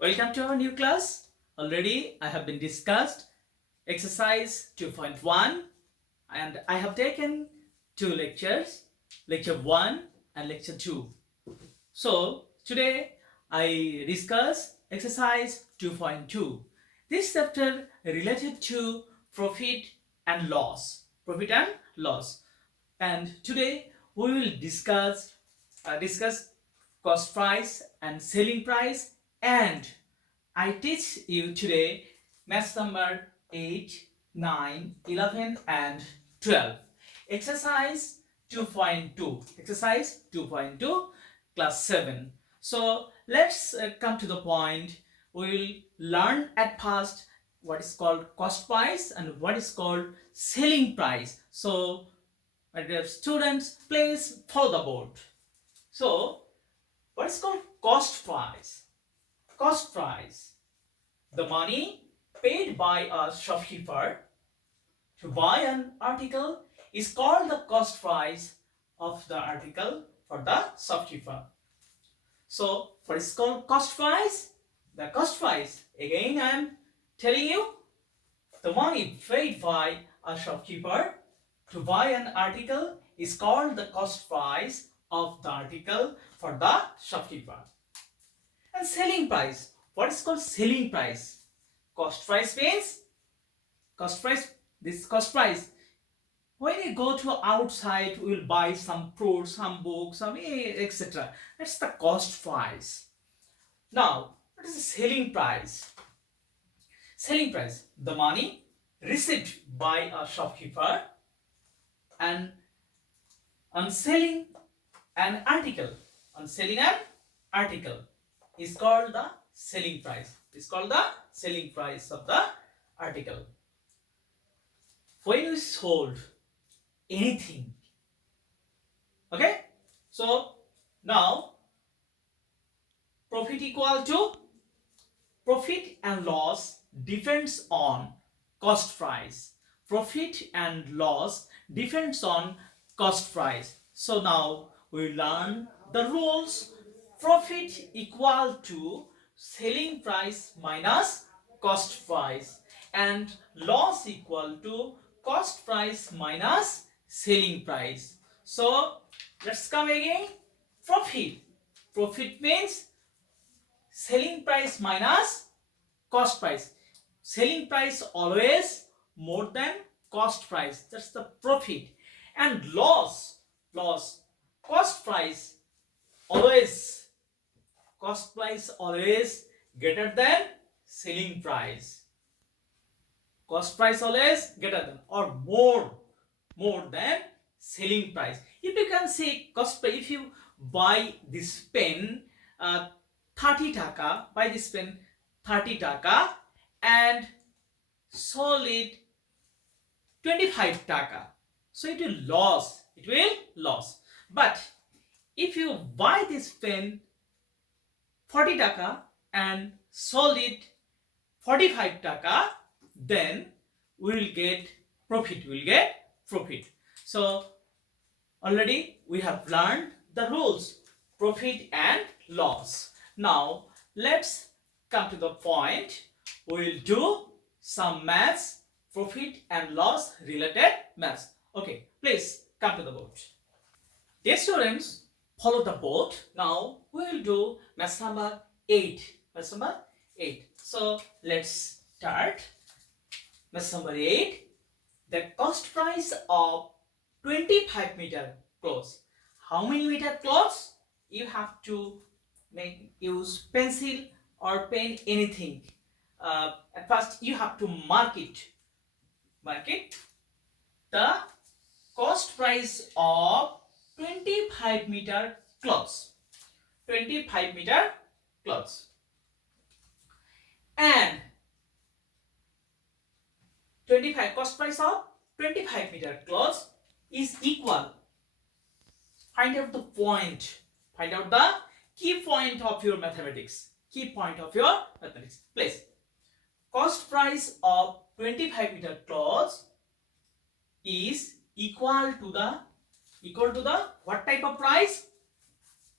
Welcome to our new class. Already I have been discussed exercise 2.1 and I have taken two lectures, lecture 1 and lecture 2. So today I discuss exercise 2.2. This chapter related to profit and loss. Profit and loss. And today we will discuss cost price and selling price, and I teach you today maths number 8, 9, 11 and 12. Exercise 2.2. Exercise 2.2 class 7. So let's come to the point. We will learn at first what is called cost price and what is called selling price. So my dear students, please follow the board. So what is called cost price? Cost price, the money paid by a shopkeeper to buy an article, is called the cost price of the article for the shopkeeper. So what is called cost price? The cost price, again I am telling you, the money paid by a shopkeeper to buy an article is called the cost price of the article for the shopkeeper. And selling price, what is called selling price? Cost price means this cost price. When you go to outside, we will buy some fruits, some books, some etc. That's the cost price. Now, what is the selling price? Selling price, the money received by a shopkeeper and on selling an article. On selling an article is called the selling price. It's called the selling price of the article. When you sold anything, okay? So now profit equal to profit and loss depends on cost price. Profit and loss depends on cost price. So now we learn the rules. Profit equal to selling price minus cost price, and loss equal to cost price minus selling price. So let's come again. Profit means selling price minus cost price. Selling price always more than cost price. That's the profit. And loss cost price always greater than selling price. Cost price always greater than or more than selling price. If you can say cost price, if you buy this pen 30 taka, buy this pen 30 taka and sold it 25 taka, so it will loss. But if you buy this pen 40 taka and sold it 45 taka, then we will get profit. So already we have learned the rules, profit and loss. Now let's come to the point. We will do some maths, profit and loss related maths. Okay, please come to the board. Dear students, follow the board. Now we will do maths number 8. Maths number 8. So let's start. Maths number 8. The cost price of 25 meter clothes. How many meter clothes? You have to use pencil or pen, anything. At first you have to mark it. The cost price of 25 meter clothes. 25 meter clothes. And 25 cost price of 25 meter clothes is equal. Find out the point. Find out the key point of your mathematics. Please. Cost price of 25 meter clothes is equal to the what type of price?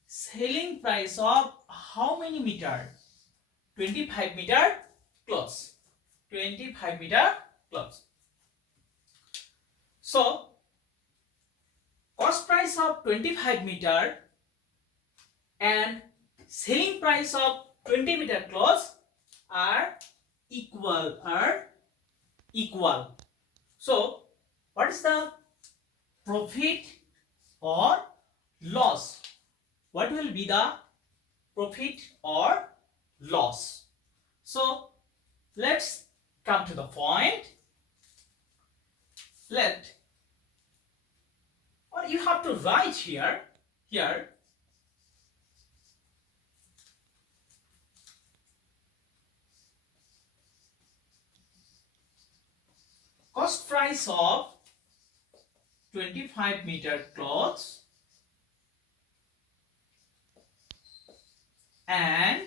Selling price of how many meter? 25 meter clothes. 25 meter clothes. So cost price of 25 meter and selling price of 20 meter clothes are equal. So what is the profit or loss? What will be the profit or loss? So let's come to the point. Or you have to write here cost price of 25 meter clothes and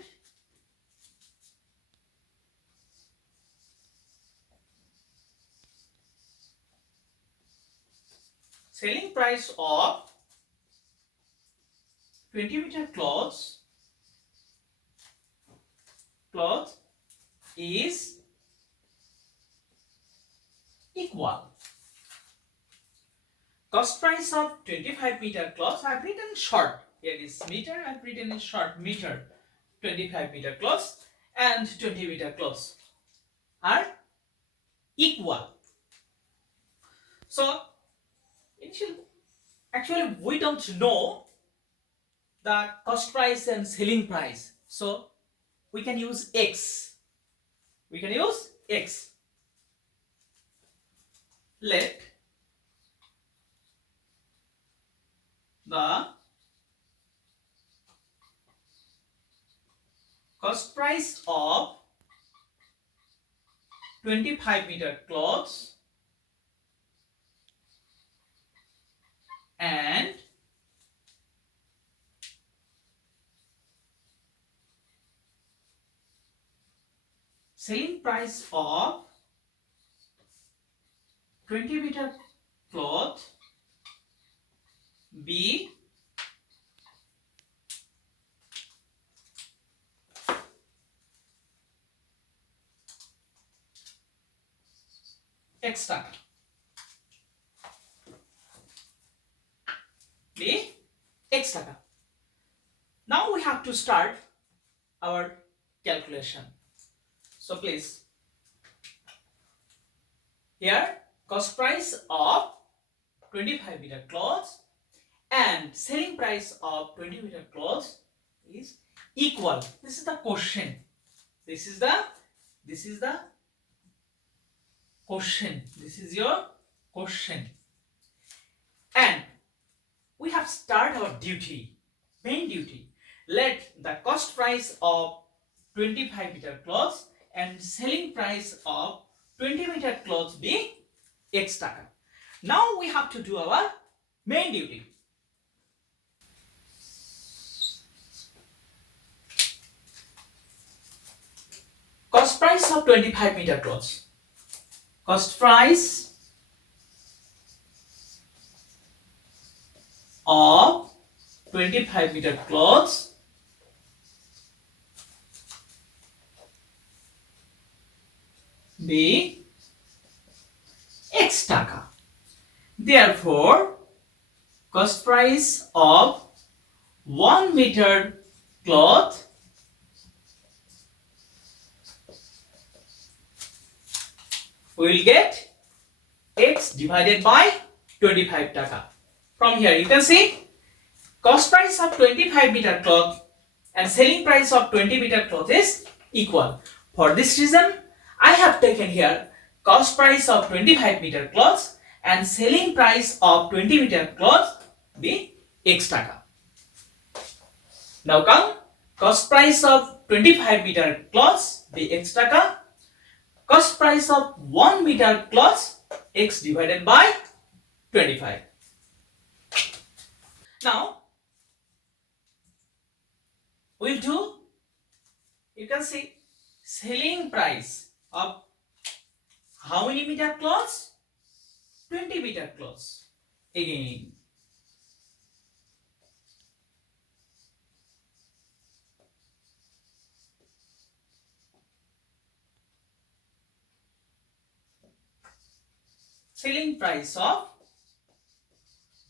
selling price of 20 meter clothes is equal. Cost price of 25 meter clothes, I've written short. Here is meter, I've written in short meter. 25 meter clothes and 20 meter clothes are equal. So actually we don't know the cost price and selling price. So we can use X. Let the cost price of 25 meter clothes and selling price of 20 meter cloth be X টাকা. Be X টাকা. Now we have to start our calculation. So please, here cost price of 25 meter clothes and selling price of 20 meter clothes is equal. This is the question. This is the question. This is your question. And we have started our duty, main duty. Let the cost price of 25 meter clothes and selling price of 20 meter clothes be X টাকা. Now we have to do our main duty. Cost price of 25 meter clothes. Cost price of 25 meter clothes be X টাকা. Therefore, cost price of 1 meter cloth will get X divided by 25 টাকা. From here you can see cost price of 25 meter cloth and selling price of 20 meter cloth is equal. For this reason, I have taken here cost price of 25 meter cloths and selling price of 20 meter cloths be X টাকা. Now come, cost price of 25 meter cloths be X টাকা. Cost price of 1 meter cloths X divided by 25. Now we'll do, you can see selling price of how many meter cloths? 20 meter cloths. Again, selling price of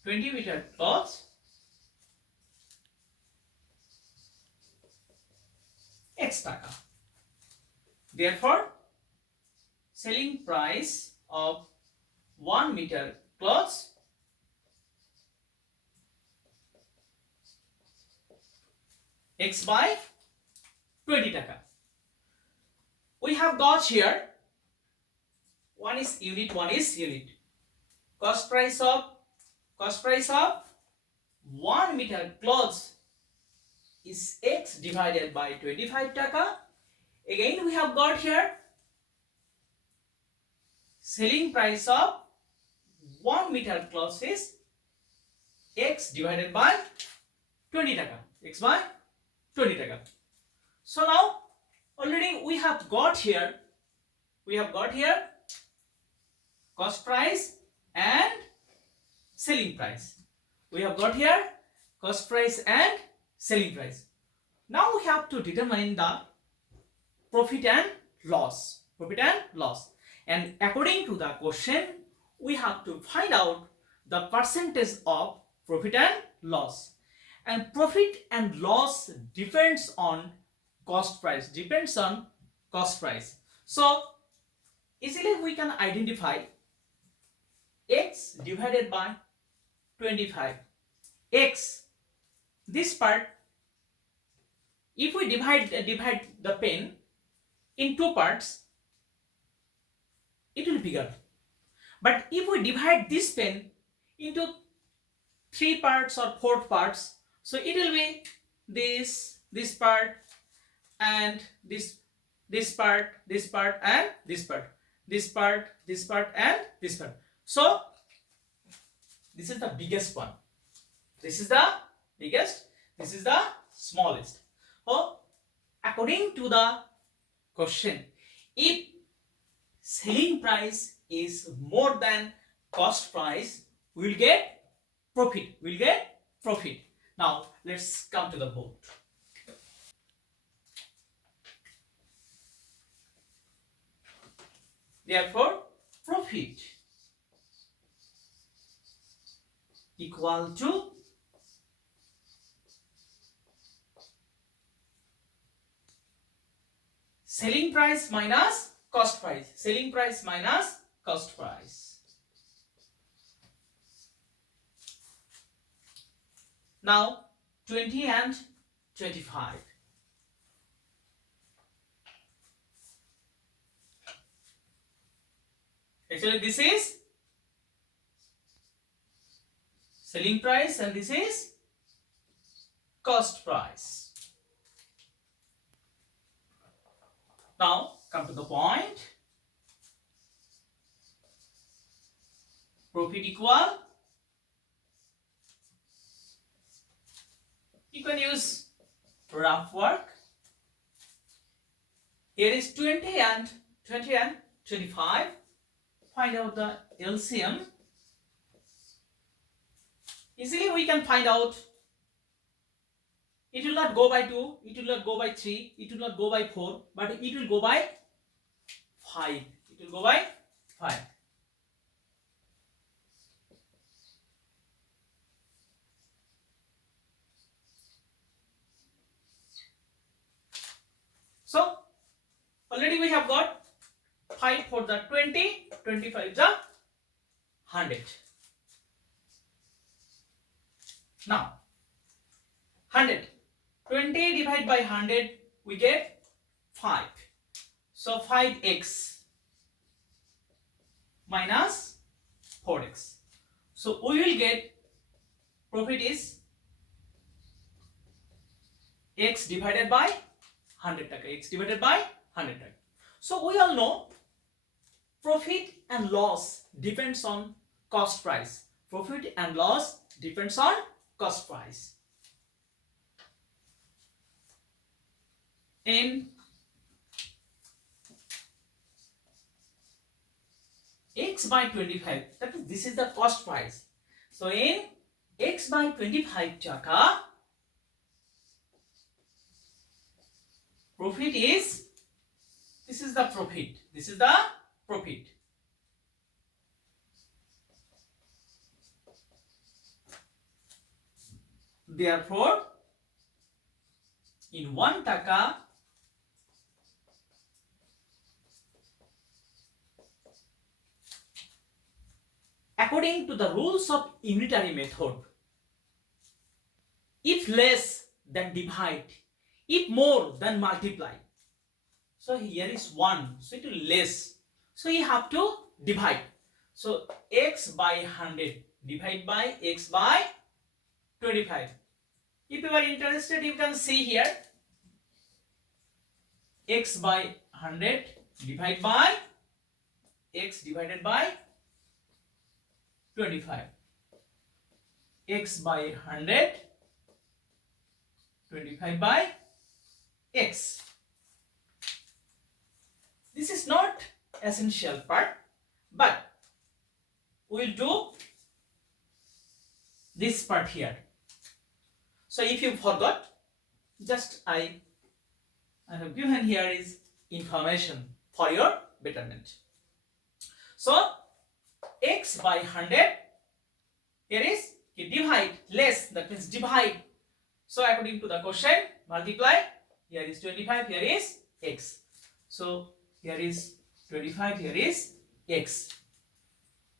20 meter cloth X টাকা. Therefore, selling price of 1 meter cloth X by 20 টাকা. We have got here one is unit, one is unit. Cost price of 1 meter cloth is X divided by 25 taka. Again we have got here selling price of 1 meter cloth is X divided by 20 taka. X by 20 taka. So now already we have got here cost price and selling price. We have got here cost price and selling price. Now we have to determine the profit and loss. And according to the question, we have to find out the percentage of profit and loss. And profit and loss depends on cost price. So easily we can identify X divided by 25. X, this part, if we divide the pen in two parts, it will be bigger. But if we divide this pen into 3 parts or 4 parts, so it will be this part and this part and this part, and this part. So this is the biggest one. This is the biggest. This is the smallest. So according to the question, if selling price is more than cost price, we will get profit. Now let's come to the board. Therefore, profit equal to selling price minus cost price. Selling price minus cost price. Now 20 and 25. Actually this is selling price and this is cost price. Now come to the point. Profit equal, you can use rough work. Here is 20 and 25. Find out the LCM. Easily we can find out. It will not go by 2, it will not go by 3, it will not go by 4, but it will go by 5. It will go by 5. So already we have got 5 for the 20, 25 the 100. Now 100. 20 divided by 100, we get 5. So 5x minus 4x. So we will get profit is x divided by 100 taka. X divided by 100 taka. So we all know profit and loss depends on cost price. Profit and loss depends on cost price. In x by 25, that means this is the cost price. So in x by 25 taka, profit is, this is the profit. therefore in 1 টাকা according to the rules of unitary method, if less then divide, if more then multiply. So here is 1, so it is less, so you have to divide. So x by 100 divide by x by 25. If you are interested, you can see here x by 100 divide by x divided by 25. X by 100 25 by x. This is not essential part, but we'll do this part here. So if you forgot, just I have given here is information for your betterment. So x by 100, here is divide, less, that means divide. So according to the question, multiply. Here is 25, here is x. So here is 25, here is x.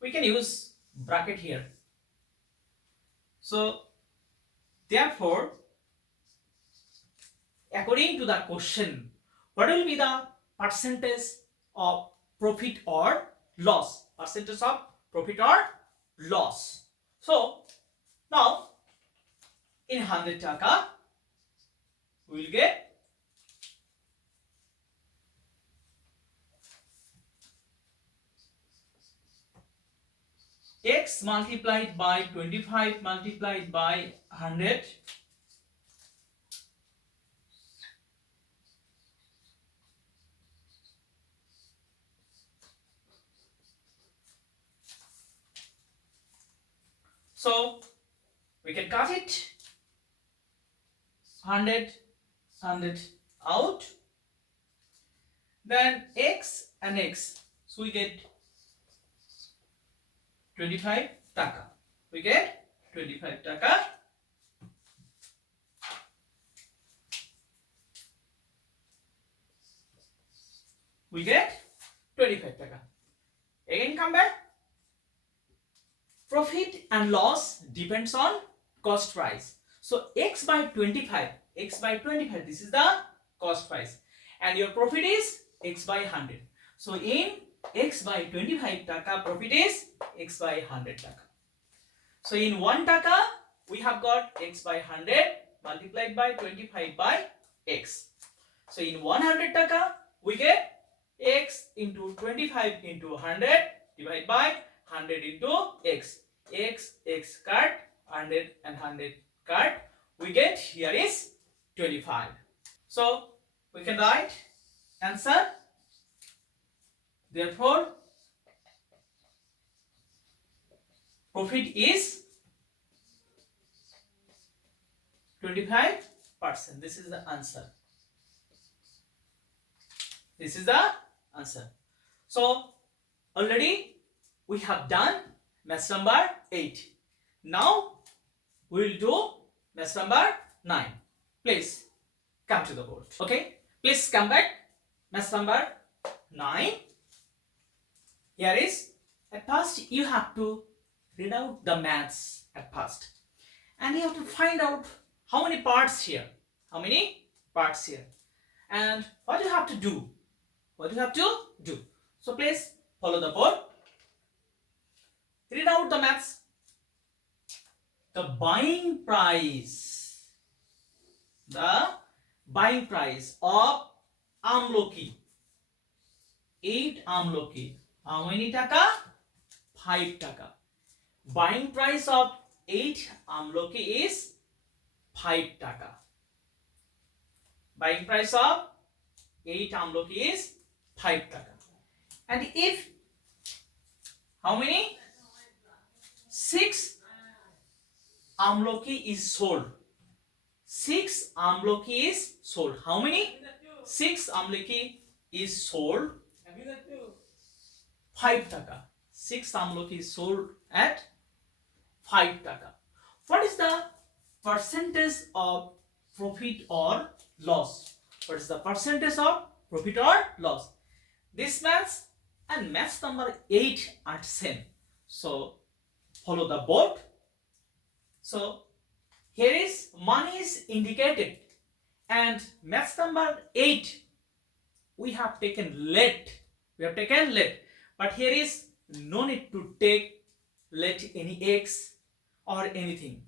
We can use bracket here. So therefore, according to the question, what will be the percentage of profit or loss? Percentage of profit or loss. So now in 100 টাকা we will get x multiplied by 25 multiplied by 100 so we can cut it 100 out, then x and x, so we get 25 টাকা. We get 25 টাকা. We get 25 টাকা. Again come back. Profit and loss depends on cost price. So x by 25, this is the cost price, and your profit is x by 100. So in x by 25 টাকা profit is x by 100 টাকা. So in 1 টাকা we have got x by 100 multiplied by 25 by x. So in 100 টাকা we get x into 25 into 100 divided by 100 into x. X cut, 100 and 100 cut, we get here is 25. So we can write answer. Therefore profit is 25%. This is the answer. This is the answer. So already we have done maths number 8. Now we will do maths number 9. Please come to the board. Okay, please come back. Maths number 9. Here is, at first you have to read out the maths at first, and you have to find out how many parts here, and what you have to do, So please follow the board. Read out the maths. The buying price of amloki, 8 amloki, how many taka? 5 taka. Buying price of 8 amloki is 5 taka. Buying price of 8 amloki is 5 taka. And if how many? 6 amloki is sold. 6 amloki is sold. How many? 6 amloki is sold 5 taka. 6 amloki is sold at 5 taka. What is the percentage of profit or loss. What is the percentage of profit or loss? This maths and maths number 8 are same. So follow the board. So here is money is indicated, and maths number 8 we have taken let. But here is no need to take let any x or anything.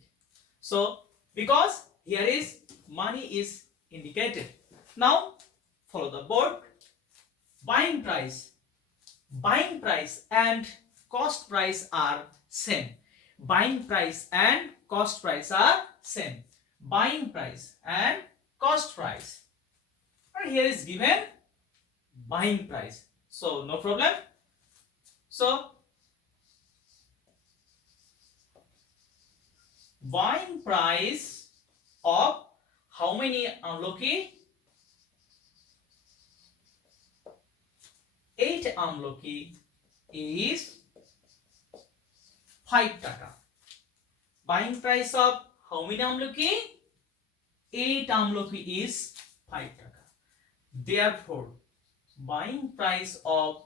So because here is money is indicated. Now follow the board. Buying price and cost price are same. Buying price and cost price are same. Buying price and cost price. And here is given buying price. So no problem. So buying price of how many amlaki? 8 amlaki is 5 taka. Buying price of how many amlaki? 8 amlaki is 5 taka. Therefore, buying price of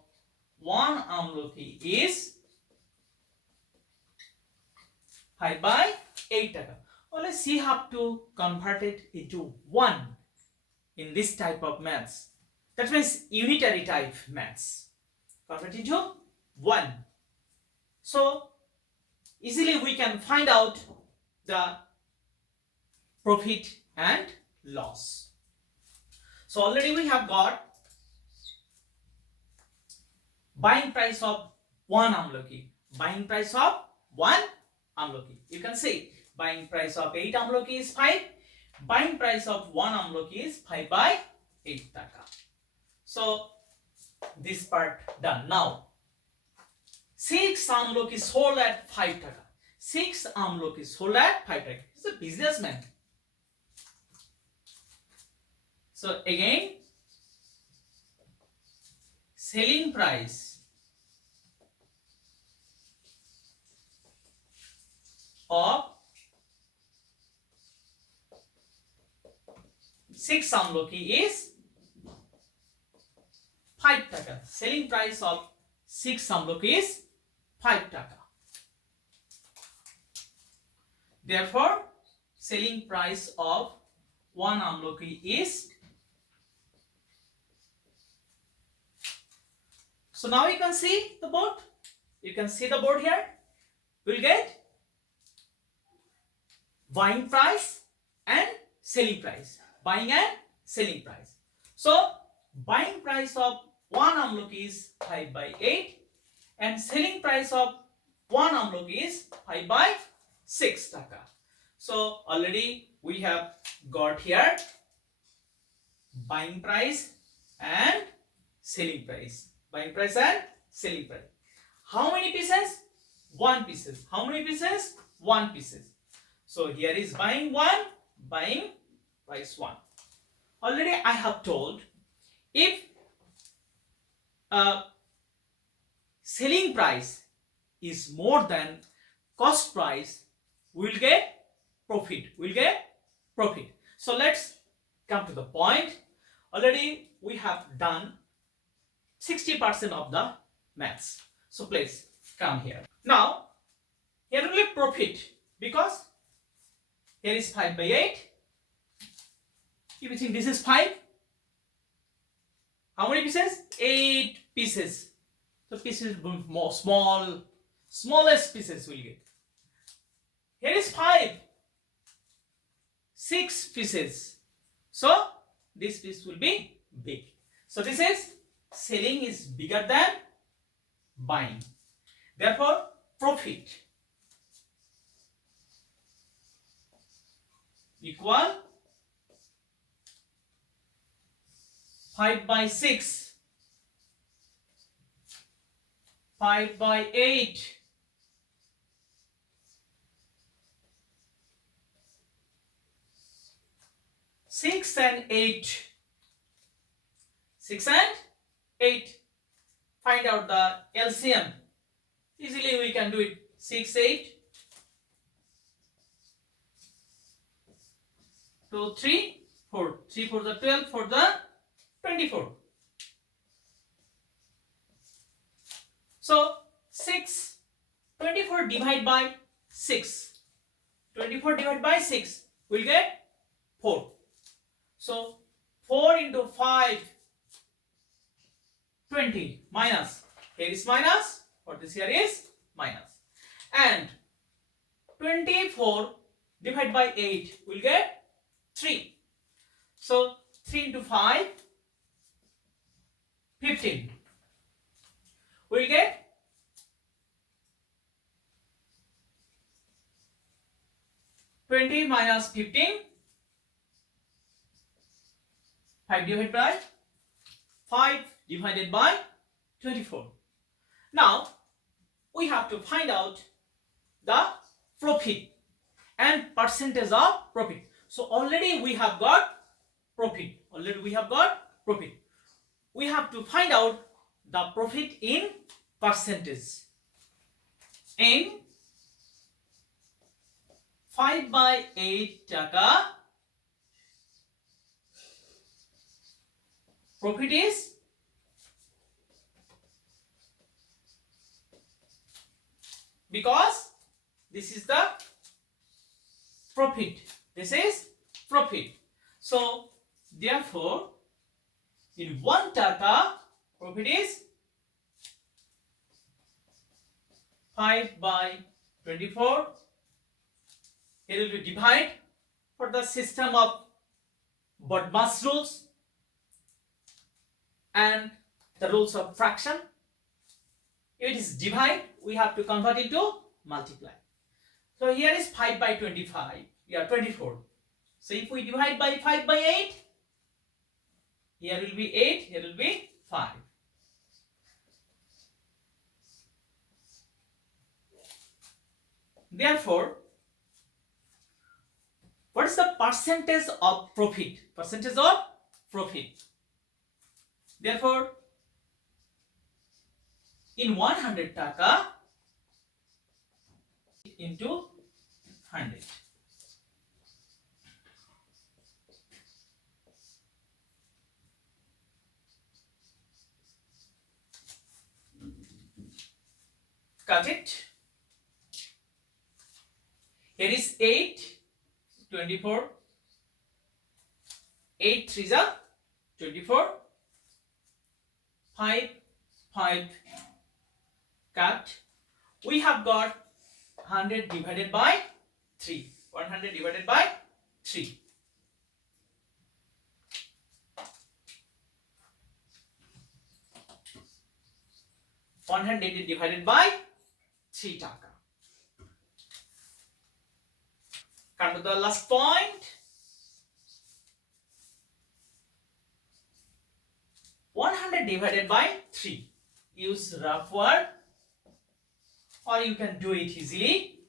1 amlaki is 5 by 8 taka. Well, let's see how to convert it into 1 in this type of maths. That means unitary type maths. Convert into 1. So easily we can find out the profit and loss. So already we have got buying price of 1 amlaki. Buying price of 1 amlaki. You can see buying price of 8 amlaki is 5. Buying price of 1 amlaki is 5 by 8 taka. So this part done. Now 6 amlaki sold at 5 taka. 6 amlaki sold at 5 taka. He's a businessman. So again, selling price of 6 amlaki is 5 taka. Selling price of 6 amlaki is 5 taka. Therefore, selling price of 1 amlaki is. So now you can see the board. You can see the board here. We'll get buying price and selling price. Buying and selling price. So buying price of 1 amlaki is 5 by 8 and selling price of 1 amlaki is 5 by 6 taka. So already we have got here buying price and selling price. Buying price and selling price. How many pieces? 1 pieces. How many pieces? 1 pieces. So here is buying 1, buying price 1. Already I have told, if selling price is more than cost price, we'll get profit. We'll get profit. So let's come to the point. Already we have done 60% of the maths. So please come here. Now here will be profit because here is 5 by 8. If you think this is 5, how many pieces? 8 pieces. So pieces will be more smallest pieces will get. Here is 5, 6 pieces. So this piece will be big. So this is selling is bigger than buying. Therefore, profit equal 5 by 6, 5 by 8, 6 and 8. 6 and 8. Find out the LCM. Easily we can do it. 6, 8. 2, 3, 4. 3 for the 12, for the 24. So 6, 24 divided by 6. 24 divided by 6 will get 4. So 4 into 5, 20 minus. Here is minus. What this here is minus. And 24 divided by 8 will get 3. So 3 into 5, 15. We'll get 20 minus 15. 5 divided by 5 divided by 24. Now we have to find out the profit and percentage of profit. So already we have got profit. We have to find out the profit in percentage. In 5/8 taka, profit is because this is the profit. This is profit. So therefore, in 1 taka, profit is 5/24. Here will be divide for the system of Bodmas rules and the rules of fraction. If it is divide, we have to convert into multiply. So here is 5/25. Yeah, 24. So if we divide by 5/8, here will be 8, here will be 5. Therefore, what is the percentage of profit? Percentage of profit. Therefore, in 100 taka into 100. Got it? Here is 8, 24. 8 3s are 24. 5, 5 cut. We have got 100 divided by 3. 100 divided by 3. $100 divided by 3 taka. Come to the last point. 100 divided by 3. Use rough word or you can do it easily.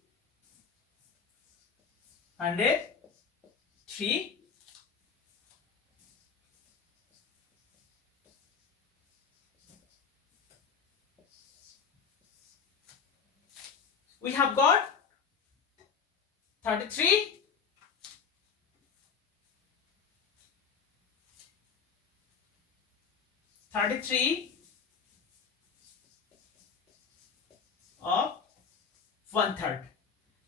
100, 3. We have got 33. 33 of 1/3.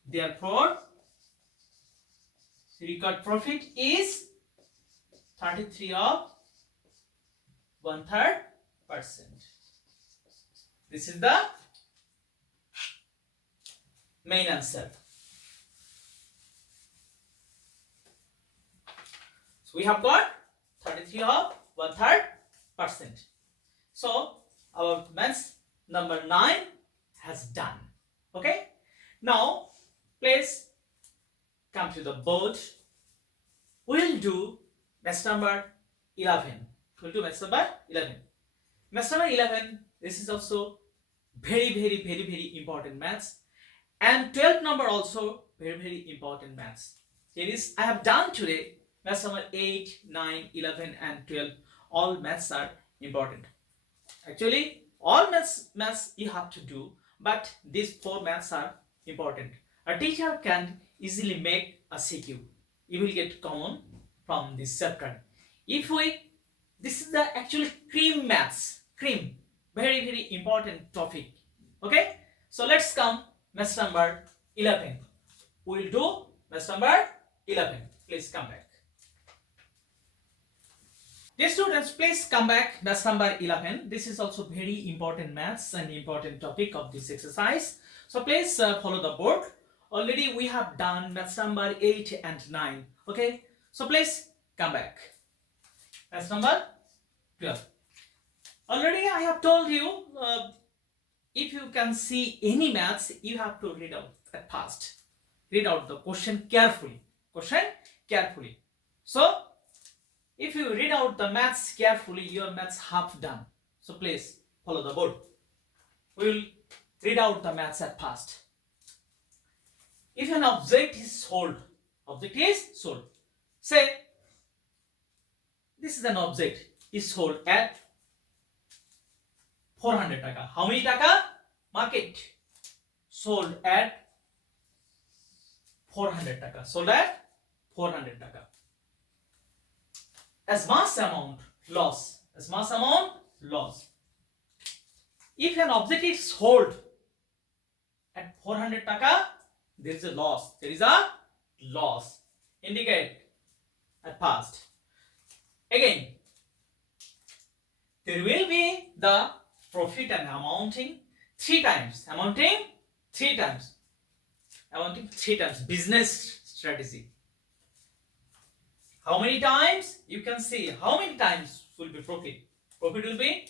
Therefore, record profit is 33 of 1/3%. This is the main answer. So we have got 33 of 1/3%. So our maths number 9 has done. Okay. Now please come to the board. We'll do maths number 11. We'll do maths number 11. Maths number 11. This is also very important maths. And 12 number also very important maths. Here is I have done today maths number 8, 9, 11 and 12. All maths are important. Actually, all maths you have to do, but these 4 maths are important. A teacher can easily make a CQ. you will get common from this chapter. If we, this is the actually cream maths, cream, very very important topic. Okay, so let's come maths number 11. We will do maths number 11. Please come back. Dear students, please come back. Maths number 11. This is also very important maths and important topic of this exercise. So please follow the board. Already we have done maths number 8 and 9. Okay. So please come back. Maths number 12. Already I have told you, if you can see any maths, you have to read out at first. Read out the question carefully. Question carefully. So if you read out the maths carefully, your maths half done. So please follow the board. We will read out the maths at first. If an object is sold, say this is an object is sold at 400 taka. How many taka? Market. Sold at 400 taka. Sold at 400 taka. As mass amount loss. If an object is sold at 400 taka, there is a loss. Indicate at past. Again, there will be the profit and amounting three times. Business strategy. How many times? You can see how many times will be profit. Profit will be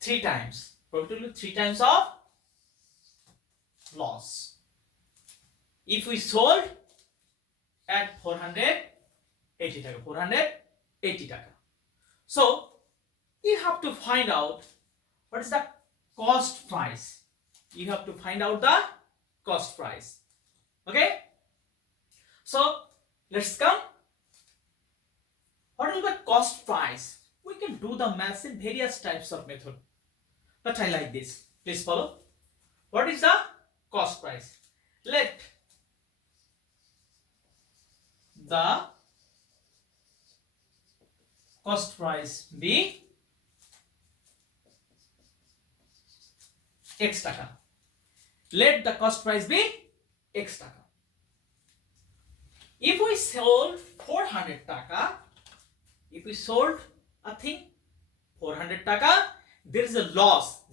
3 times. Profit will be 3 times of loss. If we sold at 480 taka. So you have to find out what is the cost price. You have to find out the cost price. Okay? So let's come. What is the cost price? We can do the maths in various types of method. But I like this. Please follow. What is the cost price? Let the cost price be X taka. Let the cost price be X taka. If we sold 400 taka, if we sold a thing 400 taka, there is a loss.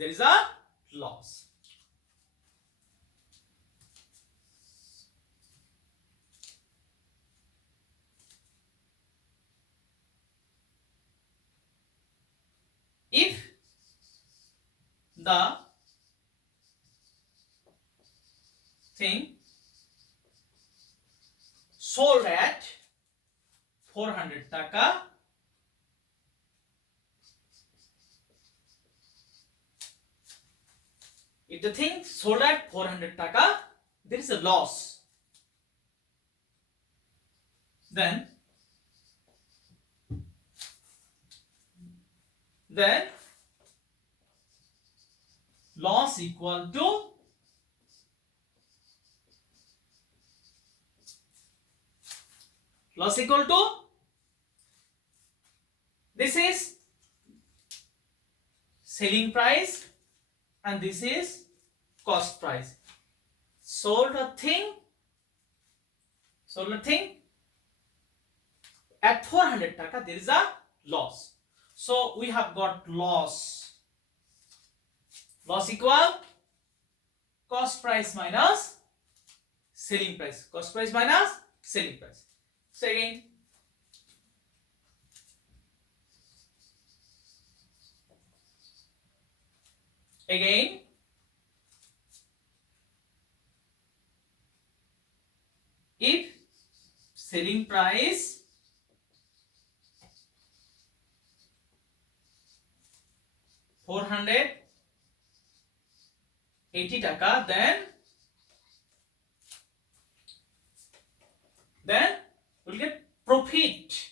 If the thing sold at 400 taka, if the thing sold at 400 taka, there is a loss. Then loss equal to this is selling price and this is cost price. Sold a thing at 400 taka, there is a loss. So we have got loss equal cost price minus selling price. So again if selling price $480 taka, then we'll get profit.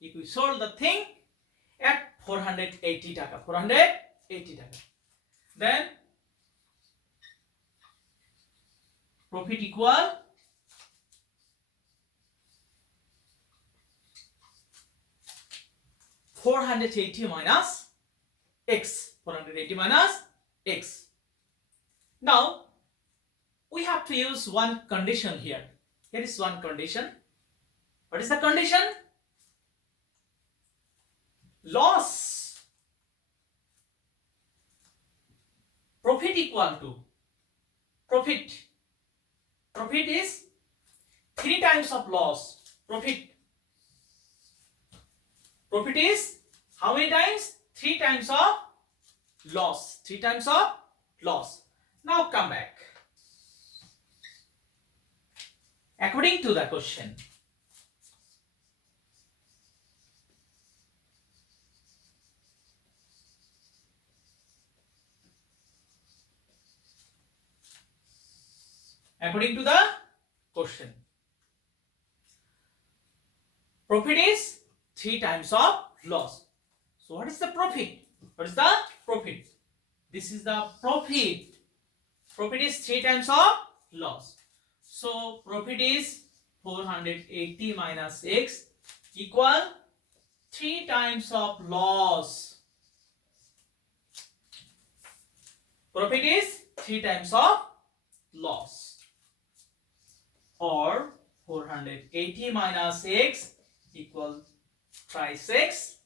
If we sold the thing at 480 taka. Then profit equal $480 minus x. 480 minus x. Now we have to use one condition here. Here is one condition. What is the condition? Loss. Profit equal to profit. Profit is 3 times of loss. Profit is how many times? 3 times of loss. 3 times of loss. Now come back. According to the question, profit is 3 times of loss. So what is the profit? What is the profit? This is the profit. Profit is 3 times of loss. So profit is 480 minus x equal 3 times of loss. Profit is 3 times of loss. Or 480 minus x equal thrice x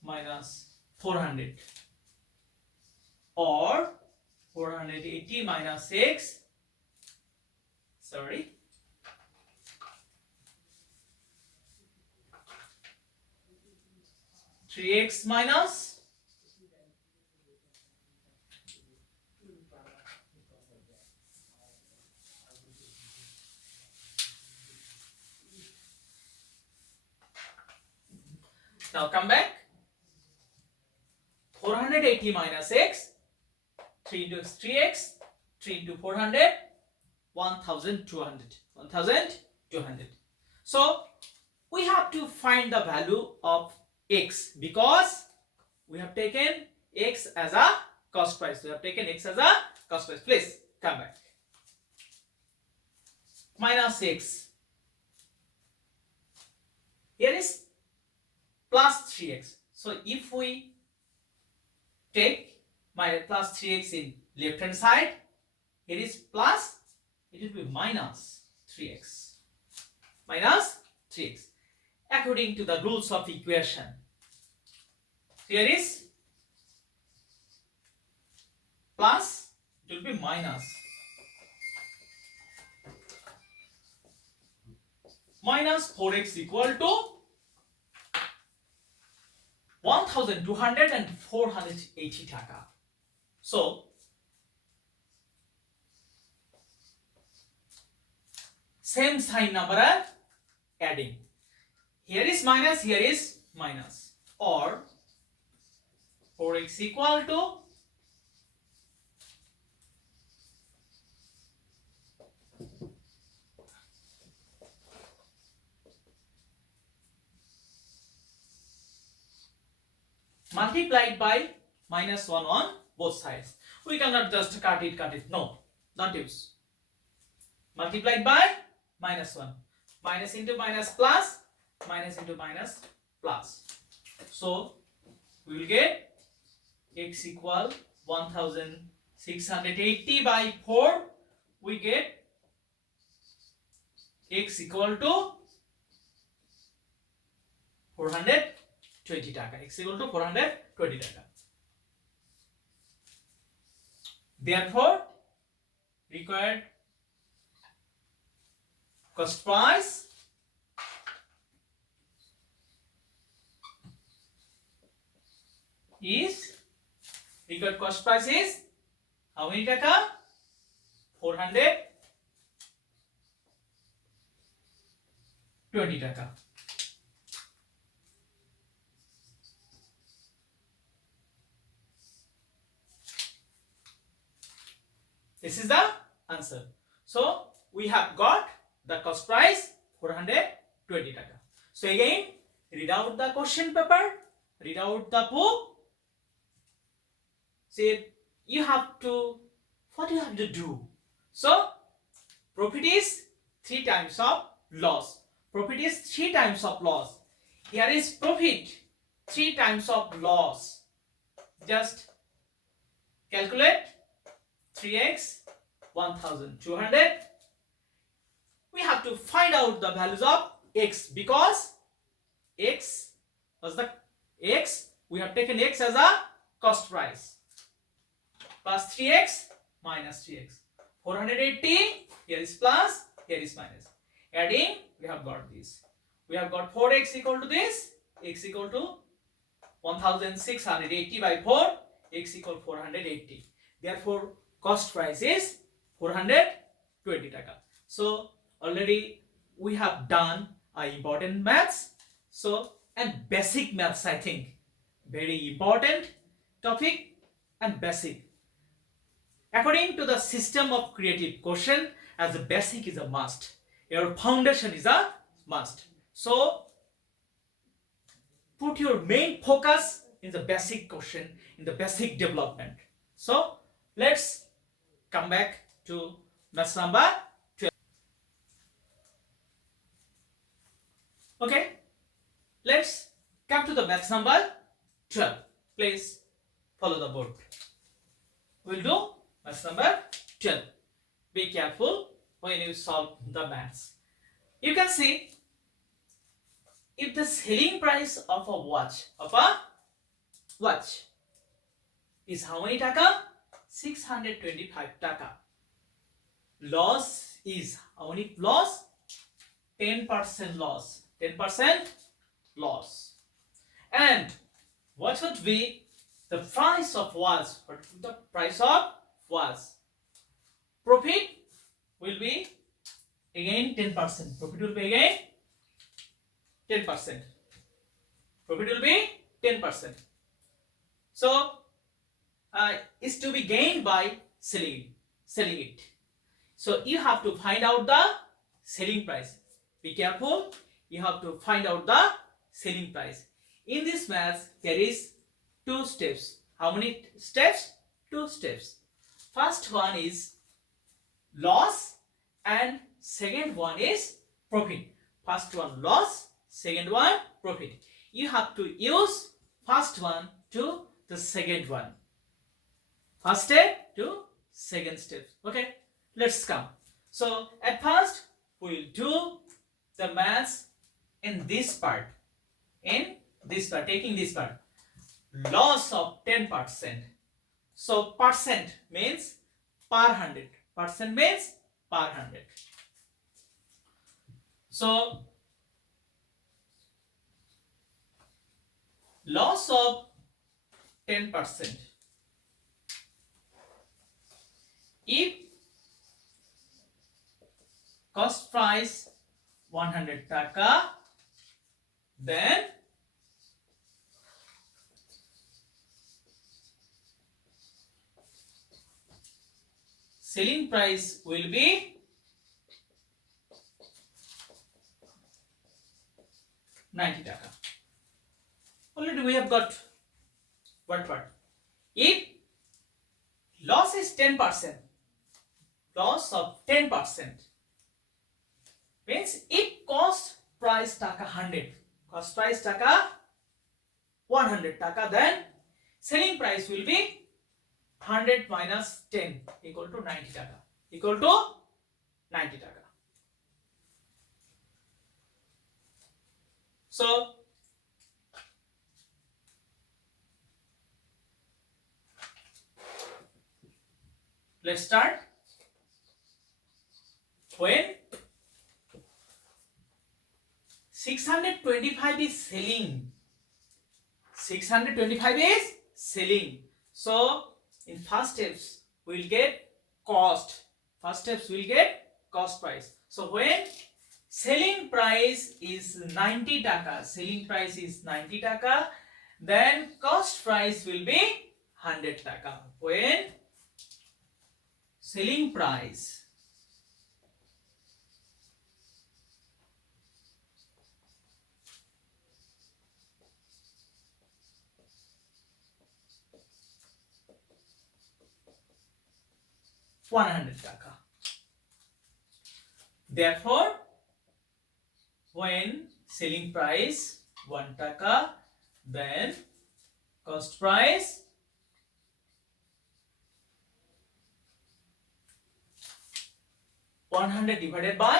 minus 400. Or 480 minus x, 3x minus now come back. 480 minus x, 3 into x, 3x, 3 into 400, 1200. 1200. So we have to find the value of x because we have taken x as a cost price. Please come back. Minus x. Here is plus 3x. So if we take my plus 3x in left hand side, it is plus, it will be minus 3x. According to the rules of equation, here is plus, it will be minus. Minus 4x equal to 1200 and 480 taka. So same sign number are adding. Here is minus, here is minus. Or 4x equal to multiplied by minus 1 on both sides. We cannot just cut it. No, don't use. Multiplied by minus 1. Minus into minus plus, minus into minus plus. So we will get x equal 1680 by 4. We get x equal to 420 taka. X equal to 420 taka. Therefore, required cost price is how many taka? 420 taka. This is the answer. So we have got the cost price 420 taka. So again, read out the question paper, read out the book. See, what you have to do? So profit is 3 times of loss. Profit is 3 times of loss. Here is profit 3 times of loss. Just calculate 3x 1200. We have to find out the values of x because x was the x. We have taken x as a cost price. Plus 3x minus 3x. 480. Here is plus. Here is minus. Adding, we have got this. We have got 4x equal to this. X equal to 1680 by 4. X equal 480. Therefore, cost price is 420 taka. So already we have done important maths. So and basic maths, I think very important topic and basic. According to the system of creative question, as a basic is a must. Your foundation is a must. So put your main focus in the basic question, in the basic development. So let's come back to maths number 12. Okay, let's come to the maths number 12. Please follow the board. We'll do maths number 12. Be careful when you solve the maths. You can see, if the selling price of a watch is how many taka? 625 taka. Loss is how many loss? 10% loss. 10% loss. And what would be the price of watch? What would the price of watch? Profit will be again 10%. Profit will be again 10%. Profit will be 10%. So is to be gained by selling it. So you have to find out the selling price. Be careful. You have to find out the selling price. In this math, there is 2 steps. How many steps? 2 steps. First one is loss and second one is profit. First one loss, second one profit. You have to use first one to the second one. First step to second step. Okay, let's come. So at first we will do the maths in this part. Taking this part. Loss of 10%. So percent means per 100. Percent means per 100. So loss of 10%. If cost price 100 taka, then selling price will be 90 taka. Already we have got one part. If loss is 10%, loss of 10% means if cost price taka 100, cost price taka 100 taka, then selling price will be 100 minus 10 equal to 90 taka. Equal to 90 taka. So let's start. When 625 is selling, 625 is selling. So in first steps we will get cost. First steps we will get cost price. So when selling price is 90 taka, selling price is 90 taka, then cost price will be 100 taka. When selling price $100 taka. Therefore, when selling price 1 টাকা, then cost price 100 divided by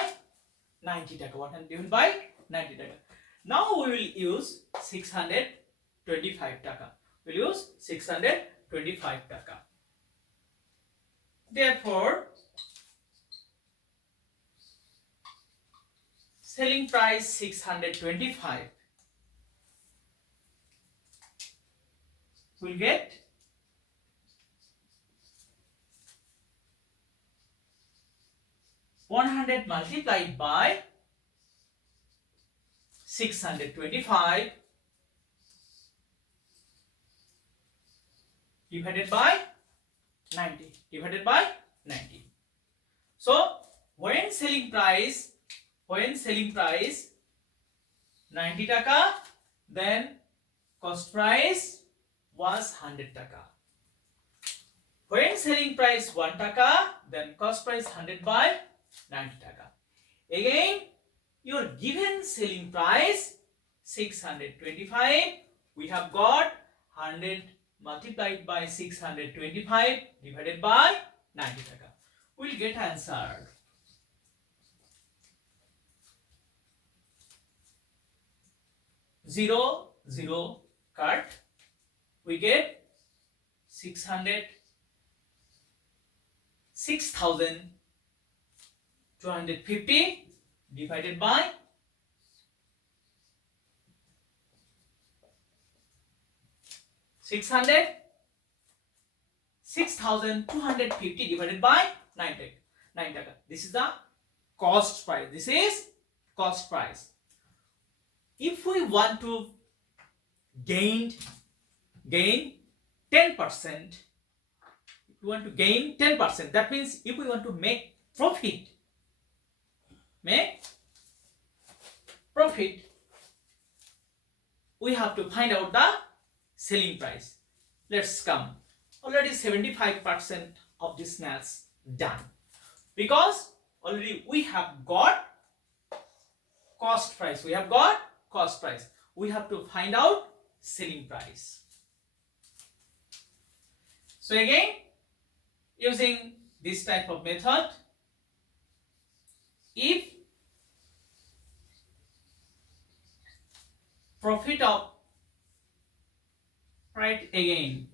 90 টাকা, 100 divided by 90 টাকা. Now we will use 625 টাকা. We'll use 625 টাকা. Therefore, selling price 625 will get 100 multiplied by 625 divided by 90, divided by 90. So when selling price 90 টাকা, then cost price was 100 টাকা. When selling price 1 টাকা, then cost price 100 by 90 টাকা. Again, your given selling price 625, we have got 100 multiplied by 625 divided by 90 টাকা. We'll get answer. 0, 0 cut. We get 6,250 divided by 6,250 divided by 9 টাকা. This is the cost price. This is cost price. If we want to gain 10%, if we want to gain 10%, that means if we want to make profit, we have to find out the selling price. Let's come. Already 75% of this maths done, because already we have got cost price. We have to find out selling price. So again, using this type of method, if profit of, write again,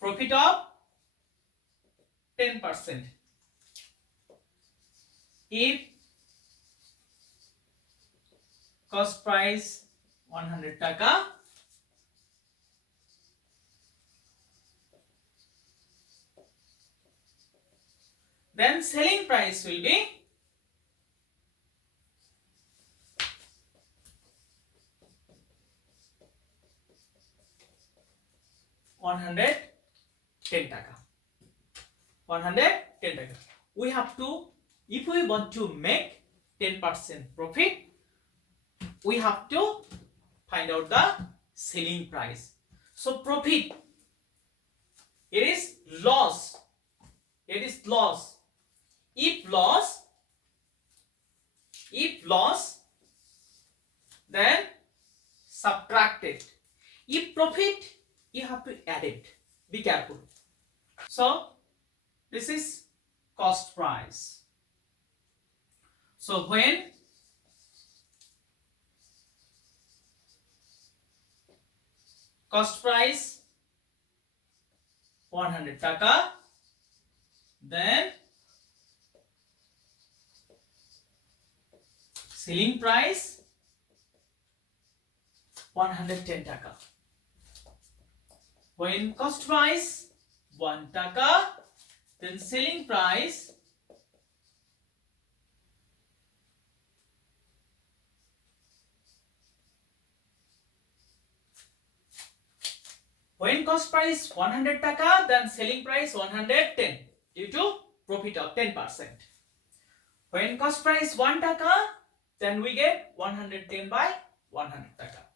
profit of 10%, if cost price 100 টাকা, then selling price will be 110 টাকা. 110 টাকা. We have to, if we want to make 10% profit, we have to find out the selling price. So profit, it is loss. If loss, then subtract it. If profit, you have to add it. Be careful. So this is cost price. So when cost price 100 টাকা, then selling price 110 টাকা. When cost price 1 টাকা, then selling price when cost price 100 টাকা, then selling price 110 due to profit of 10%. When cost price 1 টাকা, then we get 110 by 100 টাকা.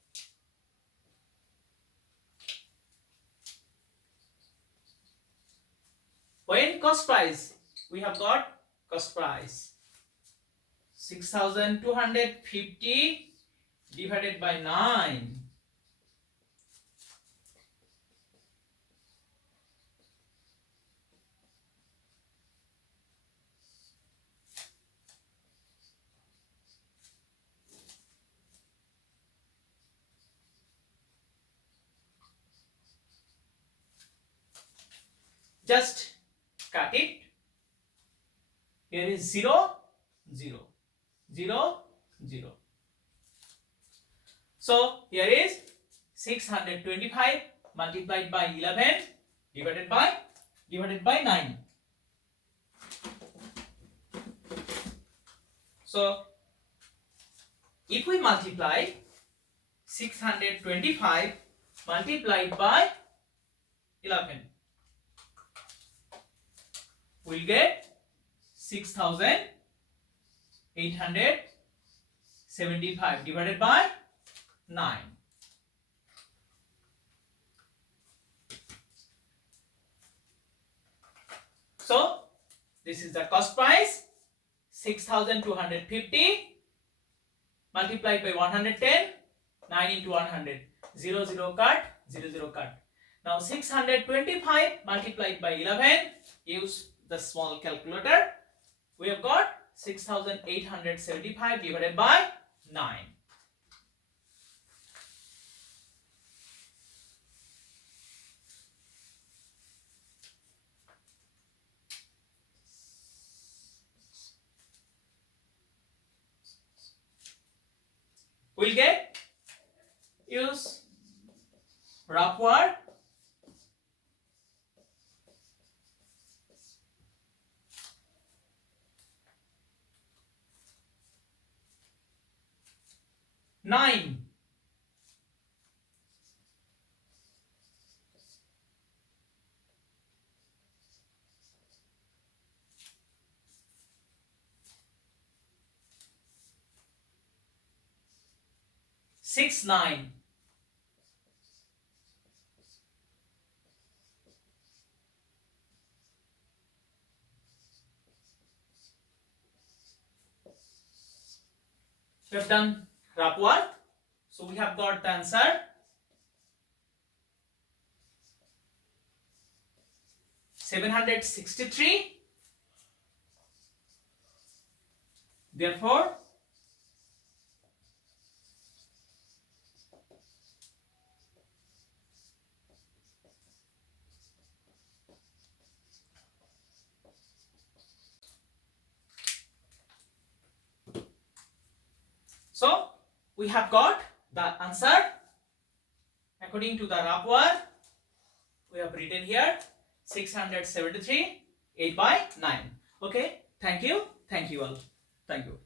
When cost price, we have got cost price. 6250 divided by 9. Just cut it. Here is 0, 0, 0, 0. So here is 625 multiplied by 11 divided by 9. So if we multiply 625 multiplied by 11, we'll get 6875 divided by 9. So this is the cost price, 6250 multiplied by 110, 9 into 100, 0 0 cut, 0 0 cut. Now 625 multiplied by 11, use the small calculator. We have got 6875 divided by 9. We'll get, use rough word, nine. Six, 9. We have done rough work, so we have got the answer. $763. Therefore, so we have got the answer according to the rough word. We have written here 673, 8 by 9. Okay, thank you all. Thank you.